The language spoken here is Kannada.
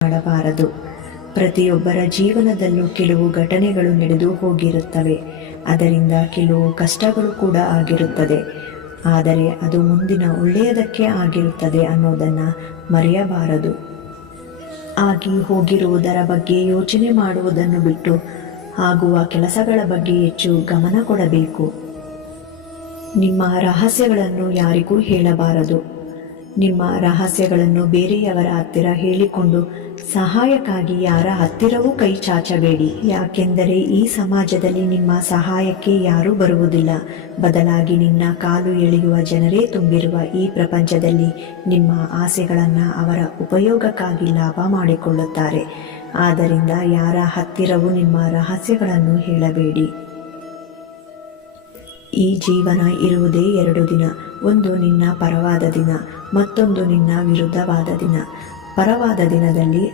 ಮಾಡಬಾರದು. ಪ್ರತಿಯೊಬ್ಬರ ಜೀವನದಲ್ಲೂ ಕೆಲವು ಘಟನೆಗಳು ನಡೆದು ಹೋಗಿರುತ್ತವೆ. ಅದರಿಂದ ಕೆಲವು ಕಷ್ಟಗಳು ಕೂಡ ಆಗಿರುತ್ತದೆ. ಆದರೆ ಅದು ಮುಂದಿನ ಒಳ್ಳೆಯದಕ್ಕೆ ಆಗಿರುತ್ತದೆ ಅನ್ನೋದನ್ನು ಮರೆಯಬಾರದು. ಆಗಿ ಹೋಗಿರುವುದರ ಬಗ್ಗೆ ಯೋಚನೆ ಮಾಡುವುದನ್ನು ಬಿಟ್ಟು ಆಗುವ ಕೆಲಸಗಳ ಬಗ್ಗೆ ಹೆಚ್ಚು ಗಮನ ಕೊಡಬೇಕು. ನಿಮ್ಮ ರಹಸ್ಯಗಳನ್ನು ಯಾರಿಗೂ ಹೇಳಬಾರದು. ನಿಮ್ಮ ರಹಸ್ಯಗಳನ್ನು ಬೇರೆಯವರ ಹತ್ತಿರ ಹೇಳಿಕೊಂಡು ಸಹಾಯಕ್ಕಾಗಿ ಯಾರ ಹತ್ತಿರವೂ ಕೈ ಚಾಚಬೇಡಿ. ಯಾಕೆಂದರೆ ಈ ಸಮಾಜದಲ್ಲಿ ನಿಮ್ಮ ಸಹಾಯಕ್ಕೆ ಯಾರೂ ಬರುವುದಿಲ್ಲ. ಬದಲಾಗಿ ನಿನ್ನ ಕಾಲು ಎಳೆಯುವ ಜನರೇ ತುಂಬಿರುವ ಈ ಪ್ರಪಂಚದಲ್ಲಿ ನಿಮ್ಮ ಆಸೆಗಳನ್ನು ಅವರ ಉಪಯೋಗಕ್ಕಾಗಿ ಲಾಭ ಮಾಡಿಕೊಳ್ಳುತ್ತಾರೆ. ಆದ್ದರಿಂದ ಯಾರ ಹತ್ತಿರವೂ ನಿಮ್ಮ ರಹಸ್ಯಗಳನ್ನು ಹೇಳಬೇಡಿ. ಈ ಜೀವನ ಇರುವುದೇ 2 ದಿನ. ಒಂದು ನಿನ್ನ ಪರವಾದ ದಿನ, ಮತ್ತೊಂದು ನಿನ್ನ ವಿರುದ್ಧವಾದ ದಿನ. ಪರವಾದ ದಿನದಲ್ಲಿ